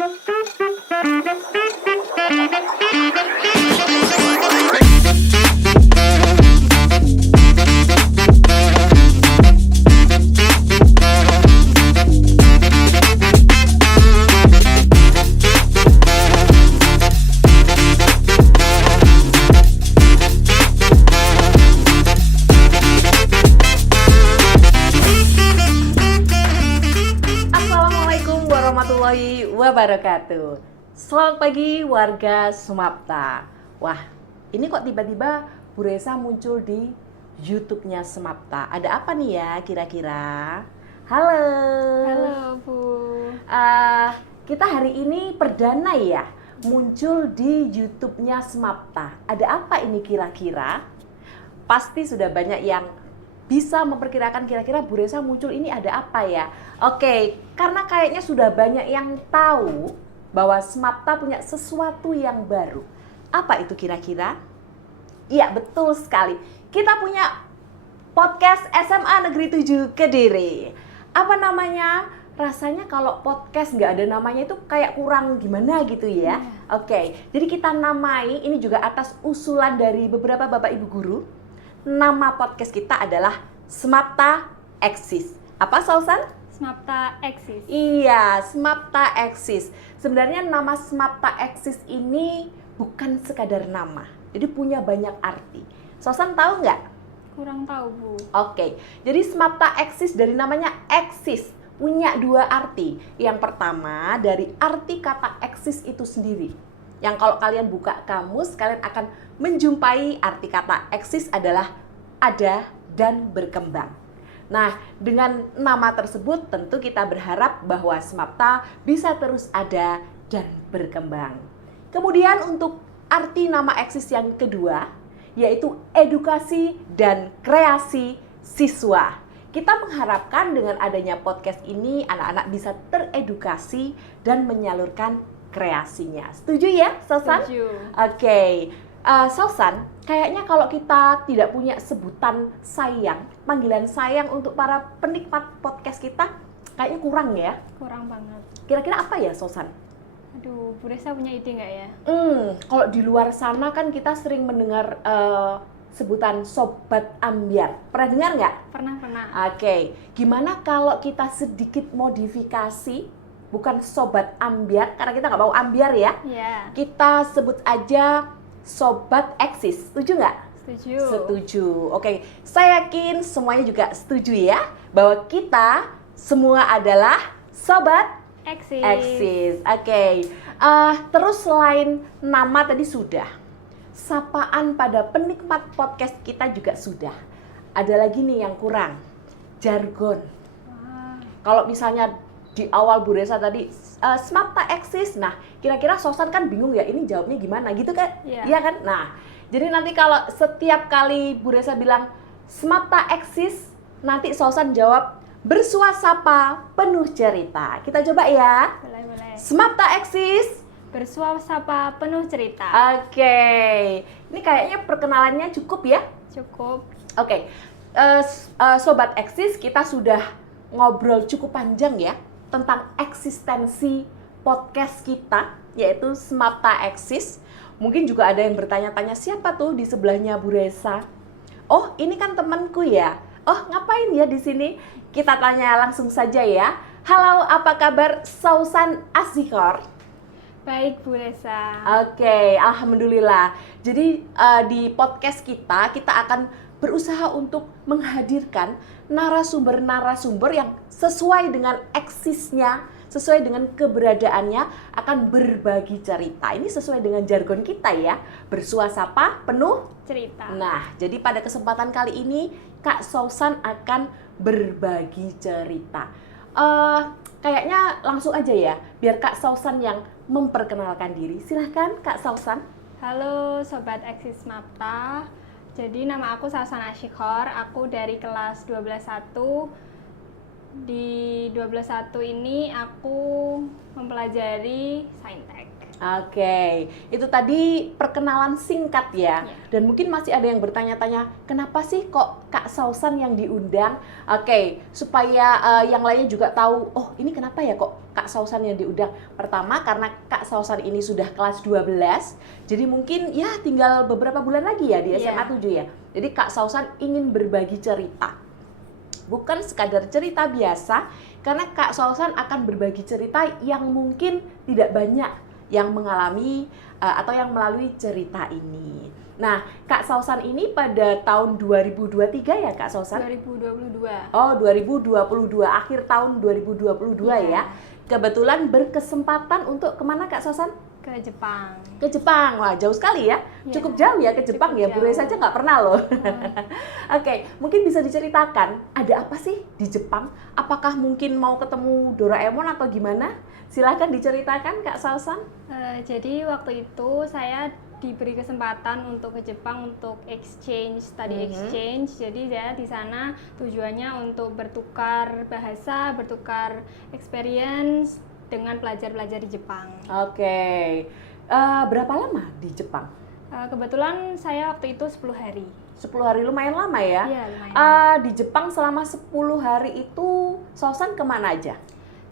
Assalamualaikum warahmatullahi wabarakatuh. Selamat pagi warga Semapta. Wah, ini kok tiba-tiba Bu Resa muncul di YouTube-nya Semapta. Ada apa nih ya kira-kira? Halo. Halo Bu. Kita hari ini perdana ya muncul di YouTube-nya Semapta. Ada apa ini kira-kira? Pasti sudah banyak yang bisa memperkirakan kira-kira Bu Resa muncul ini ada apa ya? Oke, karena kayaknya sudah banyak yang tahu bahwa Semapta punya sesuatu yang baru. Apa itu kira-kira? Iya, betul sekali. Kita punya podcast SMA Negeri 7 Kediri. Apa namanya? Rasanya kalau podcast nggak ada namanya itu kayak kurang gimana gitu ya. Oke, jadi kita namai, ini juga atas usulan dari beberapa Bapak Ibu Guru. Nama podcast kita adalah Semapta Eksis. Apa Sausan? Semapta Eksis. Iya, Semapta Eksis. Sebenarnya nama Semapta Eksis ini bukan sekadar nama. Jadi punya banyak arti. Sausan tahu nggak? Kurang tahu Bu. Oke, jadi Semapta Eksis dari namanya eksis. Punya dua arti. Yang pertama dari arti kata eksis itu sendiri. Yang kalau kalian buka kamus, kalian akan menjumpai arti kata eksis adalah ada dan berkembang. Nah, dengan nama tersebut tentu kita berharap bahwa Semapta bisa terus ada dan berkembang. Kemudian untuk arti nama eksis yang kedua, yaitu edukasi dan kreasi siswa. Kita mengharapkan dengan adanya podcast ini, anak-anak bisa teredukasi dan menyalurkan kreasinya. Setuju ya, Sausan? Setuju. Oke. Sausan, kayaknya kalau kita tidak punya sebutan sayang, panggilan sayang untuk para penikmat podcast kita, kayaknya kurang ya. Kurang banget. Kira-kira apa ya, Sausan? Aduh, Bu Resa punya ide nggak ya? Kalau di luar sana kan kita sering mendengar sebutan Sobat Ambyar. Pernah dengar nggak? Pernah. Oke, gimana kalau kita sedikit modifikasi, bukan Sobat Ambyar, karena kita nggak mau ambyar ya. Iya. Kita sebut aja Sobat Eksis, setuju nggak? Setuju. Setuju. Oke, saya yakin semuanya juga setuju ya bahwa kita semua adalah Sobat Eksis. Eksis. Oke. Terus selain nama tadi sudah, sapaan pada penikmat podcast kita juga sudah. Ada lagi nih yang kurang, jargon. Wah. Kalau misalnya di awal Bu Resa tadi Semapta Eksis, nah kira-kira Sausan kan bingung ya ini jawabnya gimana gitu kan? Iya. Iya kan? Nah, jadi nanti kalau setiap kali Bu Resa bilang Semapta Eksis, nanti Sausan jawab bersuasapa penuh cerita. Kita coba ya. Boleh. Semapta Eksis. Bersuasapa penuh cerita. Oke. Ini kayaknya perkenalannya cukup ya? Cukup. Oke. Sobat Eksis, kita sudah ngobrol cukup panjang ya tentang eksistensi podcast kita, yaitu Semapta Eksis. Mungkin juga ada yang bertanya-tanya, siapa tuh di sebelahnya Bu Resa? Oh, ini kan temanku ya. Oh, ngapain ya di sini? Kita tanya langsung saja ya. Halo, apa kabar Sausan Azikor? Baik Bu Resa. Oke, alhamdulillah. Jadi di podcast kita akan berusaha untuk menghadirkan narasumber-narasumber yang sesuai dengan eksisnya, sesuai dengan keberadaannya, akan berbagi cerita. Ini sesuai dengan jargon kita ya, bersuasapa penuh Cerita. Nah, jadi pada kesempatan kali ini Kak Sausan akan berbagi cerita. Kayaknya langsung aja ya, biar Kak Sausan yang memperkenalkan diri. Silahkan Kak Sausan. Halo Sobat Eksis Semapta. Jadi nama aku Sausan Asyikor, aku dari kelas 12.1 Di 12.1 ini aku mempelajari Saintek. Oke, itu tadi perkenalan singkat ya. Iya. Dan mungkin masih ada yang bertanya-tanya, kenapa sih kok Kak Sausan yang diundang? Oke, supaya yang lainnya juga tahu, oh ini kenapa ya kok Kak Sausan yang diundang? Pertama, karena Kak Sausan ini sudah kelas 12, jadi mungkin ya tinggal beberapa bulan lagi ya di SMA 7 ya. Jadi Kak Sausan ingin berbagi cerita. Bukan sekadar cerita biasa, karena Kak Sausan akan berbagi cerita yang mungkin tidak banyak yang mengalami atau yang melalui cerita ini. Nah, Kak Sausan ini pada tahun 2023 ya Kak Sausan? 2022. Oh, 2022, akhir tahun 2022 ya. Kebetulan berkesempatan untuk kemana Kak Sausan? Ke Jepang. Ke Jepang, wah jauh sekali ya, Iya. cukup jauh ya ke Jepang Cukup ya, Bu Rey jauh. saja nggak pernah loh. Oke, mungkin bisa diceritakan ada apa sih di Jepang? Apakah mungkin mau ketemu Doraemon atau gimana? Silahkan diceritakan Kak Sausan. Jadi waktu itu saya diberi kesempatan untuk ke Jepang untuk exchange, study exchange. Jadi saya di sana tujuannya untuk bertukar bahasa, bertukar experience dengan pelajar-pelajar di Jepang. Oke, berapa lama di Jepang? Kebetulan saya waktu itu 10 hari. 10 hari lumayan lama ya? Iya, lumayan. Di Jepang selama 10 hari itu Sausan kemana aja?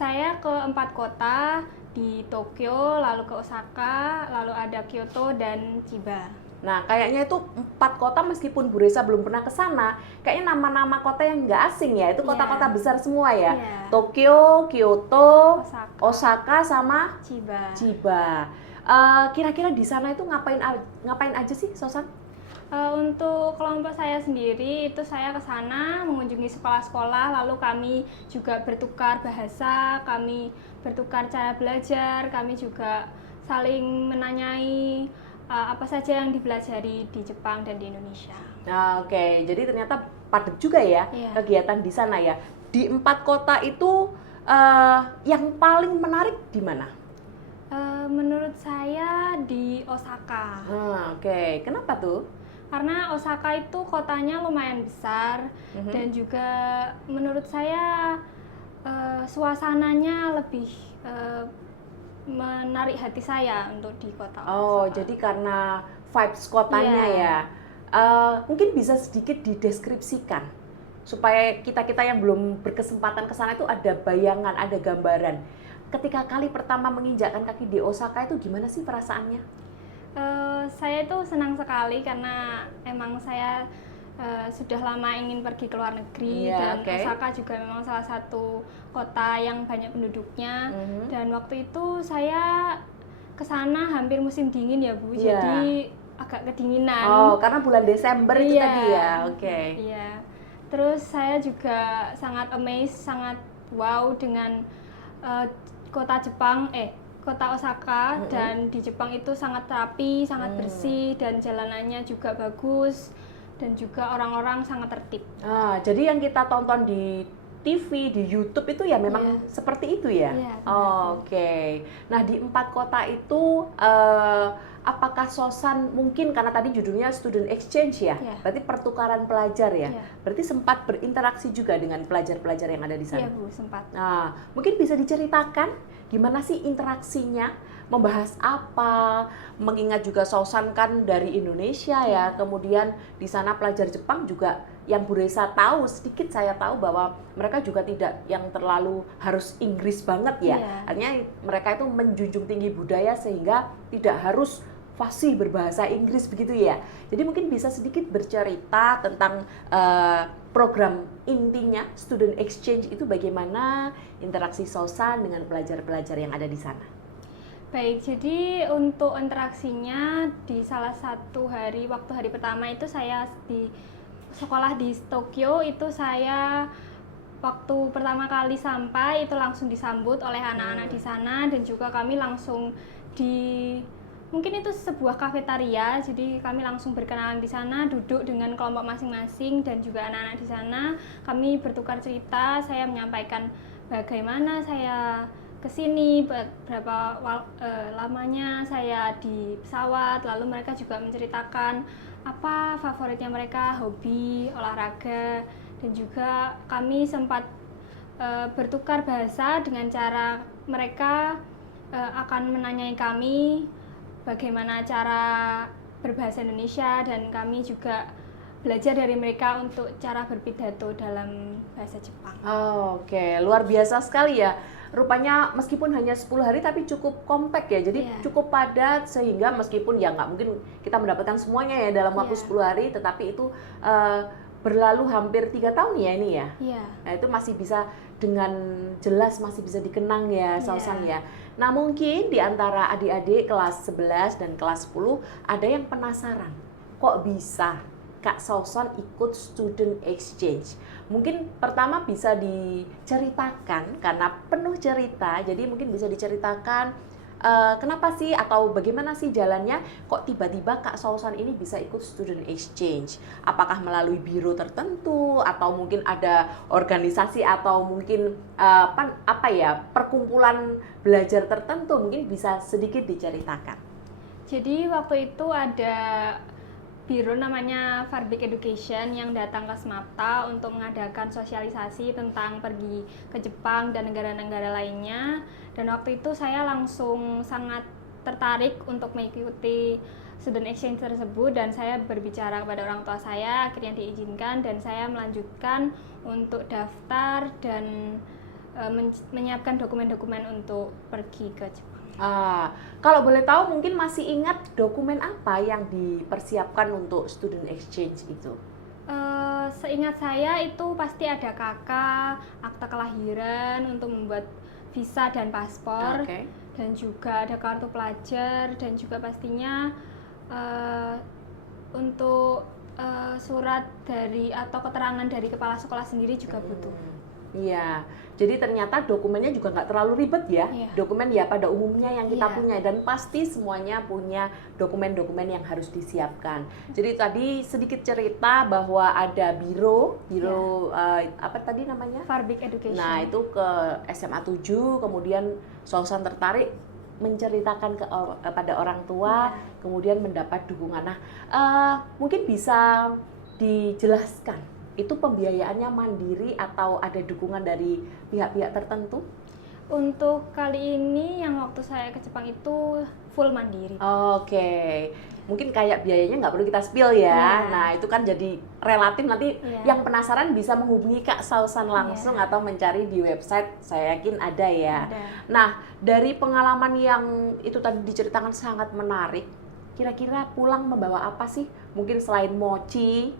Saya ke 4 kota, di Tokyo, lalu ke Osaka, lalu ada Kyoto dan Chiba. Nah, kayaknya itu 4 kota meskipun Bu Reza belum pernah ke sana, kayaknya nama-nama kota yang nggak asing ya, itu kota-kota besar semua ya. Iya. Tokyo, Kyoto, Osaka. Osaka sama Chiba. Chiba. Kira-kira di sana itu ngapain aja sih, Sausan? Untuk kelompok saya sendiri itu saya ke sana mengunjungi sekolah-sekolah, lalu kami juga bertukar bahasa, kami bertukar cara belajar, kami juga saling menanyai apa saja yang dipelajari di Jepang dan di Indonesia. Oke, jadi ternyata padat juga ya Iya. kegiatan di sana ya. Di 4 kota itu yang paling menarik di mana? Menurut saya di Osaka. Oke, kenapa tuh? Karena Osaka itu kotanya lumayan besar dan juga menurut saya suasananya lebih menarik hati saya untuk di kota Oh, Osaka. jadi karena vibes kotanya Iya. ya. Mungkin bisa sedikit dideskripsikan supaya kita-kita yang belum berkesempatan ke sana itu ada bayangan, ada gambaran. Ketika kali pertama menginjakkan kaki di Osaka itu gimana sih perasaannya? Saya itu senang sekali karena emang saya sudah lama ingin pergi ke luar negeri Iya, dan oke. Osaka juga memang salah satu kota yang banyak penduduknya. Dan waktu itu saya ke sana hampir musim dingin ya Bu, Iya. jadi agak kedinginan. Oh, karena bulan Desember itu Iya. tadi ya. Oke. Iya. Terus saya juga sangat amazed, sangat wow dengan kota Osaka dan di Jepang itu sangat rapi, sangat bersih dan jalanannya juga bagus dan juga orang-orang sangat tertib. Jadi yang kita tonton di TV, di YouTube itu ya memang Iya. seperti itu ya? Iya, benar. Oke. Nah, di 4 kota itu apakah Sausan mungkin karena tadi judulnya student exchange ya? Iya. Berarti pertukaran pelajar ya? Iya. Berarti sempat berinteraksi juga dengan pelajar-pelajar yang ada di sana? Iya Bu, sempat. Nah, mungkin bisa diceritakan gimana sih interaksinya? Membahas apa? Mengingat juga Sausan kan dari Indonesia ya, kemudian di sana pelajar Jepang juga yang Bu Reza tahu, sedikit saya tahu bahwa mereka juga tidak yang terlalu harus Inggris banget ya. Iya. Artinya mereka itu menjunjung tinggi budaya sehingga tidak harus fasih berbahasa Inggris begitu ya. Jadi mungkin bisa sedikit bercerita tentang program intinya student exchange itu bagaimana interaksi Sausan dengan pelajar-pelajar yang ada di sana. Baik, jadi untuk interaksinya di salah satu waktu hari pertama itu saya di sekolah di Tokyo itu saya waktu pertama kali sampai itu langsung disambut oleh anak-anak di sana dan juga kami langsung mungkin itu sebuah kafetaria, jadi kami langsung berkenalan di sana, duduk dengan kelompok masing-masing dan juga anak-anak di sana. Kami bertukar cerita, saya menyampaikan bagaimana saya kesini, berapa lamanya saya di pesawat, lalu mereka juga menceritakan apa favoritnya mereka, hobi, olahraga, dan juga kami sempat bertukar bahasa dengan cara mereka akan menanyai kami bagaimana cara berbahasa Indonesia, dan kami juga belajar dari mereka untuk cara berpidato dalam bahasa Jepang. Oke, luar biasa sekali ya. Rupanya meskipun hanya 10 hari tapi cukup kompak ya, jadi cukup padat sehingga meskipun ya nggak mungkin kita mendapatkan semuanya ya dalam waktu 10 hari, tetapi itu berlalu hampir 3 tahun ya ini ya. Nah itu masih bisa dengan jelas masih bisa dikenang ya Sausan ya. Nah mungkin di antara adik-adik kelas 11 dan kelas 10 ada yang penasaran, kok bisa Kak Sausan ikut student exchange? Mungkin pertama bisa diceritakan karena penuh cerita, jadi mungkin bisa diceritakan kenapa sih atau bagaimana sih jalannya kok tiba-tiba Kak Sausan ini bisa ikut student exchange? Apakah melalui biro tertentu atau mungkin ada organisasi atau mungkin perkumpulan belajar tertentu? Mungkin bisa sedikit diceritakan. Jadi waktu itu ada biro namanya Farbik Education yang datang ke Smapta untuk mengadakan sosialisasi tentang pergi ke Jepang dan negara-negara lainnya. Dan waktu itu saya langsung sangat tertarik untuk mengikuti student exchange tersebut, dan saya berbicara kepada orang tua saya, akhirnya diizinkan dan saya melanjutkan untuk daftar dan menyiapkan dokumen-dokumen untuk pergi ke Jepang. Kalau boleh tahu mungkin masih ingat dokumen apa yang dipersiapkan untuk student exchange itu? Seingat saya itu pasti ada KK, akta kelahiran untuk membuat visa dan paspor, dan juga ada kartu pelajar, dan juga pastinya untuk surat dari atau keterangan dari kepala sekolah sendiri juga butuh. Iya, jadi ternyata dokumennya juga nggak terlalu ribet ya. Dokumen ya pada umumnya yang kita punya, dan pasti semuanya punya dokumen-dokumen yang harus disiapkan. Jadi tadi sedikit cerita bahwa ada biro apa tadi namanya? Farbik Education. Nah itu ke SMA 7, kemudian Sausan tertarik menceritakan pada orang tua, kemudian mendapat dukungan. Nah mungkin bisa dijelaskan, itu pembiayaannya mandiri atau ada dukungan dari pihak-pihak tertentu? Untuk kali ini yang waktu saya ke Jepang itu full mandiri. Mungkin kayak biayanya nggak perlu kita spill ya. Nah itu kan jadi relatif, nanti yang penasaran bisa menghubungi Kak Sausan langsung atau mencari di website, saya yakin ada ya. Nah dari pengalaman yang itu tadi diceritakan sangat menarik, kira-kira pulang membawa apa sih? Mungkin selain mochi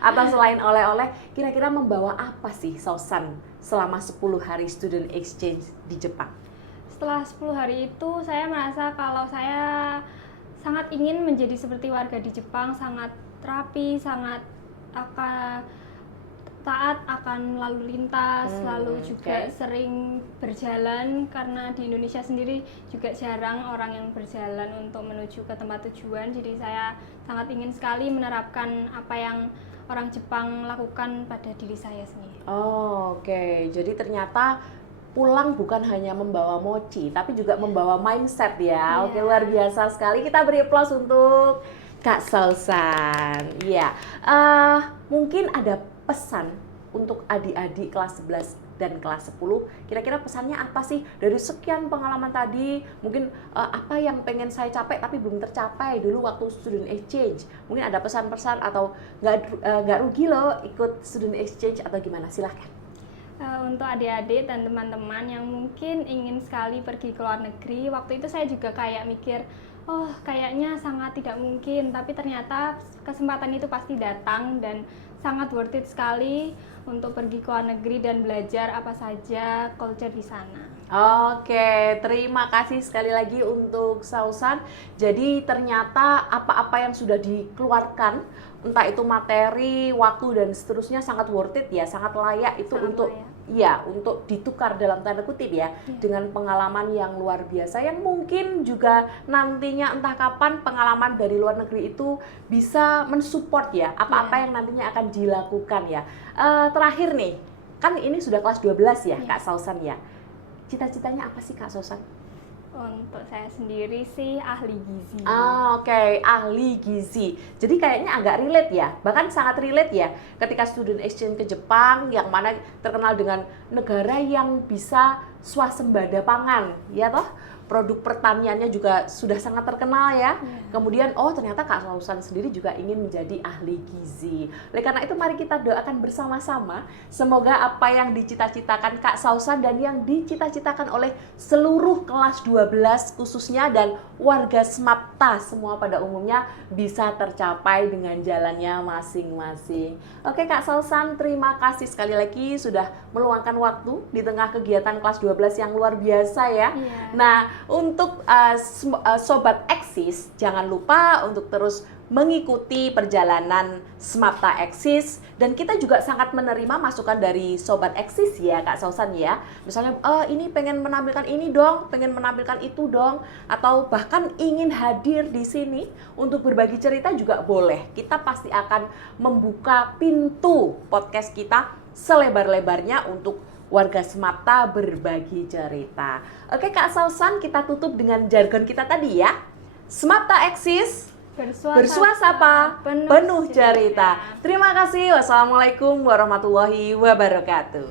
atau selain oleh-oleh, kira-kira membawa apa sih Sausan selama 10 hari student exchange di Jepang? Setelah 10 hari itu saya merasa kalau saya sangat ingin menjadi seperti warga di Jepang, sangat rapi, sangat taat akan lalu lintas, lalu juga sering berjalan, karena di Indonesia sendiri juga jarang orang yang berjalan untuk menuju ke tempat tujuan. Jadi saya sangat ingin sekali menerapkan apa yang orang Jepang lakukan pada diri saya sendiri. Jadi ternyata pulang bukan hanya membawa mochi, tapi juga membawa mindset ya. Luar biasa sekali. Kita beri aplaus untuk Kak Sausan. Mungkin ada pesan untuk adik-adik kelas 11 dan kelas 10, kira-kira pesannya apa sih? Dari sekian pengalaman tadi, mungkin apa yang pengen saya capai tapi belum tercapai dulu waktu student exchange. Mungkin ada pesan-pesan atau nggak rugi loh ikut student exchange atau gimana? Silahkan. Untuk adik-adik dan teman-teman yang mungkin ingin sekali pergi ke luar negeri, waktu itu saya juga kayak mikir, kayaknya sangat tidak mungkin, tapi ternyata kesempatan itu pasti datang dan sangat worth it sekali untuk pergi ke luar negeri dan belajar apa saja culture di sana. Terima kasih sekali lagi untuk Sausan. Jadi ternyata apa-apa yang sudah dikeluarkan, entah itu materi, waktu dan seterusnya sangat worth it ya, sangat layak itu untuk ditukar dalam tanda kutip ya, dengan pengalaman yang luar biasa yang mungkin juga nantinya entah kapan pengalaman dari luar negeri itu bisa mensupport ya apa-apa yang nantinya akan dilakukan ya. Terakhir nih, kan ini sudah kelas 12 ya Kak Sausan ya. Cita-citanya apa sih Kak Sausan? Untuk saya sendiri sih ahli gizi. Oke, ahli gizi. Jadi kayaknya agak relate ya, bahkan sangat relate ya ketika student exchange ke Jepang yang mana terkenal dengan negara yang bisa swasembada pangan, ya toh? Produk pertaniannya juga sudah sangat terkenal ya. Kemudian ternyata Kak Sausan sendiri juga ingin menjadi ahli gizi. Oleh karena itu mari kita doakan bersama-sama semoga apa yang dicita-citakan Kak Sausan dan yang dicita-citakan oleh seluruh kelas 12 khususnya dan warga Smapta semua pada umumnya bisa tercapai dengan jalannya masing-masing. Oke Kak Sausan, terima kasih sekali lagi sudah meluangkan waktu di tengah kegiatan kelas 12 yang luar biasa ya. Nah, untuk Sobat Eksis, jangan lupa untuk terus mengikuti perjalanan Smapta Eksis dan kita juga sangat menerima masukan dari Sobat Eksis ya Kak Sausan ya. Misalnya ini pengen menampilkan ini dong, pengen menampilkan itu dong, atau bahkan ingin hadir di sini untuk berbagi cerita juga boleh. Kita pasti akan membuka pintu podcast kita selebar-lebarnya untuk warga Smapta berbagi cerita. Oke Kak Sausan, kita tutup dengan jargon kita tadi ya. Smapta Eksis, bersuasapa, penuh cerita. Terima kasih. Wassalamualaikum warahmatullahi wabarakatuh.